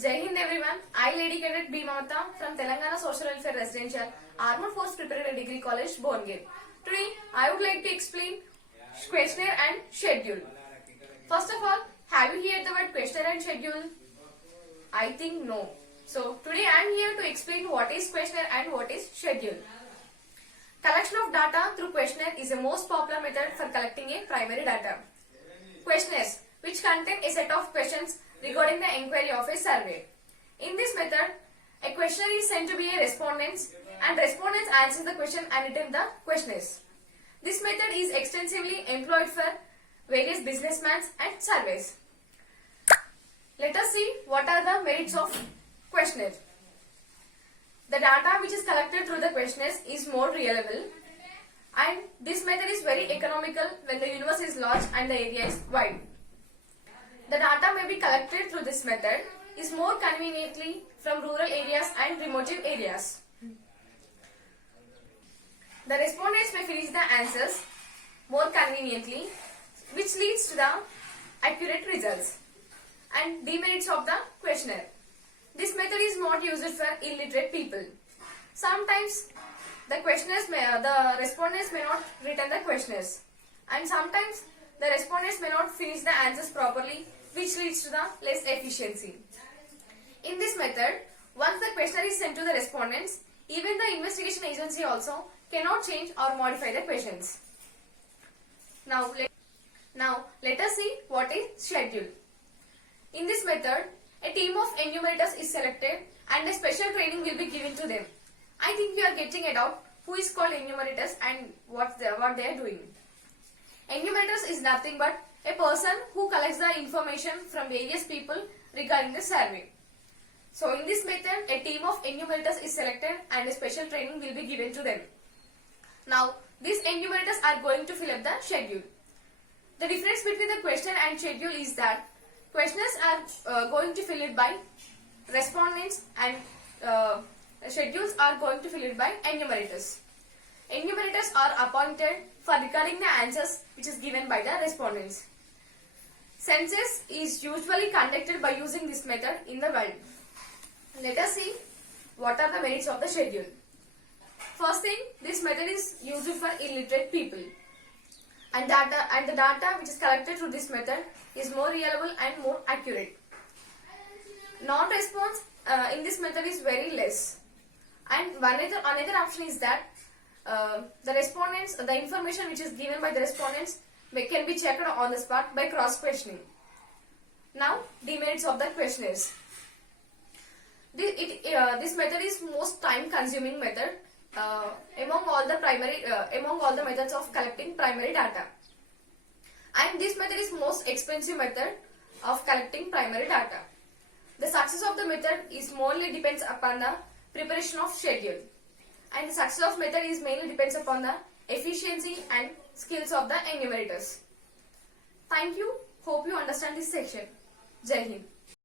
Jai Hind everyone. I Lady Cadet B. Mamata from Telangana Social Welfare Residential Armored Force Preparatory Degree College, Bongir. Today I would like to explain questionnaire and schedule. First of all, have you heard the word questionnaire and schedule? I think no. So today I am here to explain what is questionnaire and what is schedule. Collection of data through questionnaire is the most popular method for collecting a primary data. Questionnaires, which contain a set of questions regarding the inquiry of a survey. In this method, a questionnaire is sent to be a respondents and respondents answer the question and return the questionnaires. This method is extensively employed for various businessmen and surveys. Let us see what are the merits of questionnaire. The data which is collected through the questionnaires is more reliable, and this method is very economical when the universe is large and the area is wide. The data may be collected through this method is more conveniently from rural areas and remote areas. The respondents may finish the answers more conveniently, which leads to the accurate results. And demerits of the questionnaire. This method is not used for illiterate people. Sometimes the respondents may not return the questionnaires, and sometimes the respondents may not finish the answers properly, which leads to the less efficiency. In this method, once the questionnaire is sent to the respondents, even the investigation agency also cannot change or modify the questions. Now let us see what is schedule. In this method, a team of enumerators is selected and a special training will be given to them. I think you are getting it out who is called enumerators and what they are doing. Enumerators is nothing but a person who collects the information from various people regarding the survey. So in this method, a team of enumerators is selected and a special training will be given to them. Now, these enumerators are going to fill up the schedule. The difference between the questionnaire and schedule is that questionnaires are going to fill it by respondents and schedules are going to fill it by enumerators. Enumerators are appointed for recording the answers which is given by the respondents. Census is usually conducted by using this method in the world. Let us see what are the merits of the schedule. First thing, this method is used for illiterate people. And the data which is collected through this method is more reliable and more accurate. Non-response in this method is very less. And another option is that the information which is given by the respondents can be checked on the spot by cross-questioning. Now, demerits of the questionnaires. This method is most time-consuming method among all the methods of collecting primary data. And this method is most expensive method of collecting primary data. The success of the method is mainly depends upon the preparation of schedule. And the success of method is mainly depends upon the efficiency and skills of the enumerators. Thank you. Hope you understand this section. Jai Hind.